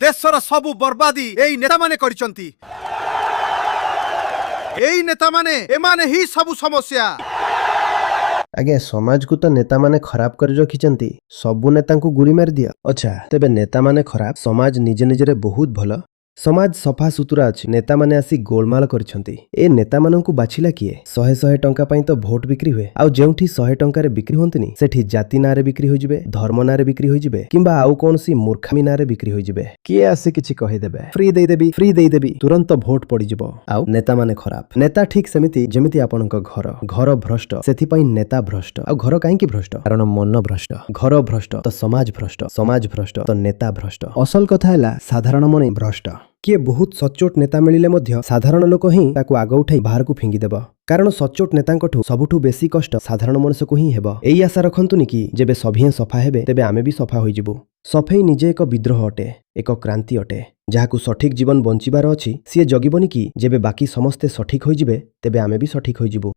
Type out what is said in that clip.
देशर सबु बर्बादी एई नेता माने करिसंती। एई नेता माने एमाने ही सबु समस्या। आगे समाज को तो नेता माने खराब कर रखिचंती, सबु नेता को गुरी मार दिया। अच्छा तेबे नेता माने खराब, समाज निजे निजे बहुत भल। समाज सफा सुतुरा अछि, नेता माने आसी गोलमाल करछंती। ए नेता मानन को बाछिला किए? 100 टंका पई तो भोट बिक्री हुए। आउ जेउठी 100 टंका रे बिक्री होंतनी, सेठी जाति नारे बिक्री हो जिवे, धर्म नारे बिक्री हो जिवे, किंबा आउ कोनसी मूर्खामी नारे बिक्री हो जिवे। किए आसी किछि कहि देबे, फ्री देई देबी, तुरंत भोट पड़ी जिवो। आउ नेता माने खराब। नेता ठीक सेमिति जेमिति आपनक घर भ्रष्ट, सेथि पई नेता भ्रष्ट। आउ घर काहे की भ्रष्ट? कारण मन भ्रष्ट। घर भ्रष्ट तो समाज भ्रष्ट, समाज भ्रष्ट तो नेता भ्रष्ट। असल कथा हैला साधारण मन भ्रष्ट। किए बहुत सचोट नेता मिलिले मध्य साधारण लोक ही ताकू आग उठाई बाहर को फिंगी देब। कारण सचोट नेतांकठू सबुठू बेसी कष्ट साधारण मनुष्य को ही हेब। एई आशा रखंतुनी कि जेबे सभिए सफा हेबे तेबे आमे भी सफा होई जिवु। सफेई निजे एक विद्रोह अटे, एक क्रांति अटे। जहाकू सठिक जीवन बंचिबार अछि, सीए जगिबनी कि जेबे बाकी समस्ते सठिक होई जिवे तेबे आमे भी सठिक होई जिवु।